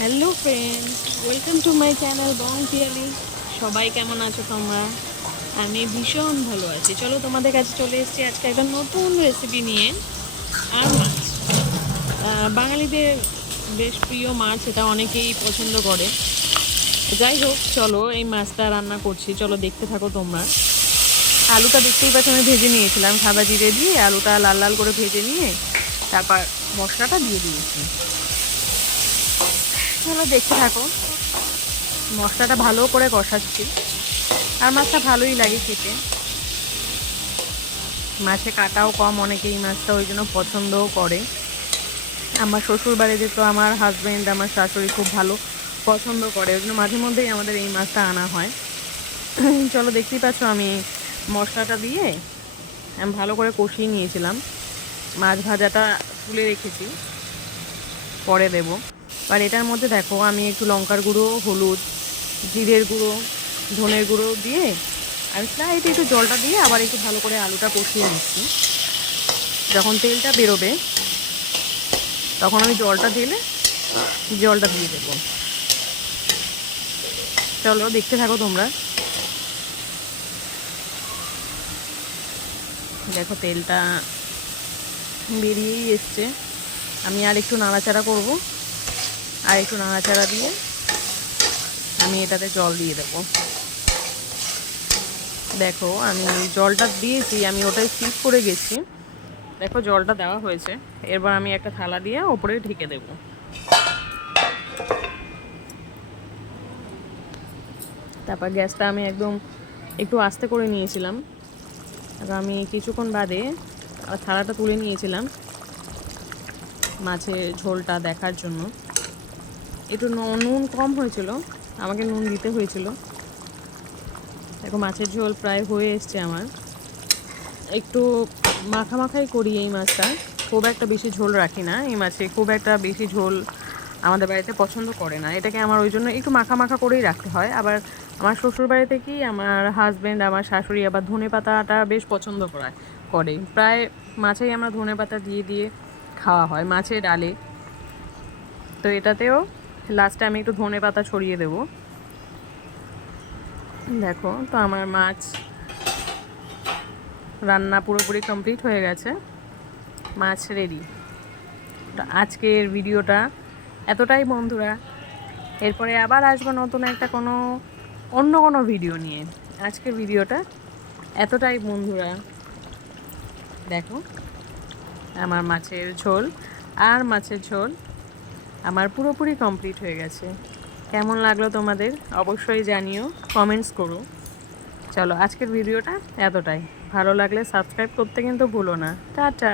Hello friends, welcome to my channel Bong Piyali. সবাই কেমন আছো তোমরা? আমি ভীষণ ভালো আছি। চলো তোমাদের কাছে চলে এসেছি আজকে একটা নতুন রেসিপি নিয়ে। আর মাছ, বাঙালিদের বেশ প্রিয় মাছ, এটা অনেকেই পছন্দ করে। যাই হোক, চলো এই মাছটা রান্না করছি, চলো দেখতে থাকো তোমরা। আলুটা দেখতেই পাচ্ছ আমি ভেজে নিয়েছিলাম, সাদা জিরে দিয়ে আলুটা লাল লাল করে ভেজে নিয়ে তারপর মশলাটা দিয়ে দিয়েছি। চলো দেখতে থাকো, মশলাটা ভালো করে কষাচ্ছি। আর মাছটা ভালোই লাগে খেতে, মাছে কাটাও কম, অনেকেই মাছটা ওই জন্য পছন্দও করে। আমার শ্বশুর বাড়িতে তো আমার হাজব্যান্ড, আমার শাশুড়ি খুব ভালো পছন্দ করে, ওই জন্য মাঝে মধ্যেই আমাদের এই মাছটা আনা হয়। চলো দেখতেই পাচ্ছ আমি মশলাটা দিয়ে আমি ভালো করে কষিয়ে নিয়েছিলাম। মাছ ভাজাটা তুলে রেখেছি, পরে দেব। আর এটার মধ্যে দেখো আমি একটু লঙ্কার গুঁড়ো, হলুদ, জিরের গুঁড়ো, ধনের গুঁড়ো দিয়ে আমি স্লাইট একটু জলটা দিয়ে আবার একটু ভালো করে আলুটা কষিয়ে নিচ্ছি। যখন তেলটা বেরোবে তখন আমি জলটা দিয়ে দেবো। চলো দেখতে থাকো তোমরা। দেখো তেলটা বেরিয়েই এসছে, আমি আর একটু নাড়াচাড়া করব। আর একটু নাড়াচাড়া দিয়ে আমি এটাতে জল দিয়ে দেবো। দেখো আমি জলটা দিয়েছি, আমি ওটাই স্কিপ করে গেছি। দেখো জলটা দেওয়া হয়েছে, এরপর আমি একটা থালা দিয়ে ওপরে ঢেকে দেব। তারপর গ্যাসটা আমি একদম একটু আস্তে করে নিয়েছিলাম। আর আমি কিছুক্ষণ বাদে থালাটা তুলে নিয়েছিলাম মাছের ঝোলটা দেখার জন্য। একটু নুন কম হয়েছিল, আমাকে নুন দিতে হয়েছিল। দেখো মাছের ঝোল প্রায় হয়ে এসছে আমার। একটু মাখামাখাই করি এই মাছটা, খুব একটা বেশি ঝোল রাখি না এই মাছে, খুব একটা বেশি ঝোল আমাদের বাড়িতে পছন্দ করে না। এটাকে আমার ওই জন্য একটু মাখা মাখা করেই রাখতে হয়। আবার আমার শ্বশুর বাড়িতে কি আমার হাজব্যান্ড, আমার শাশুড়ি আবার ধনে পাতাটা বেশ পছন্দ করে। প্রায় মাছেই আমরা ধনে পাতা দিয়ে দিয়ে খাওয়া হয় মাছের ডালে। তো এটাতেও লাস্টে আমি একটু ধনে পাতা ছড়িয়ে দেবো। দেখো তো আমার মাছ রান্না পুরোপুরি কমপ্লিট হয়ে গেছে, মাছ রেডি। তো আজকের ভিডিওটা এতটাই বন্ধুরা, এরপরে আবার আসবো নতুন একটা অন্য কোনো ভিডিও নিয়ে। আজকের ভিডিওটা এতটাই বন্ধুরা। দেখো আমার মাছের ঝোল আমার পুরোপুরি কমপ্লিট হয়ে গেছে। কেমন লাগলো তোমাদের অবশ্যই জানিও, কমেন্টস করো। চলো আজকের ভিডিওটা এতটাই, ভালো লাগলে সাবস্ক্রাইব করতে কিন্তু ভুলো না। টাটা।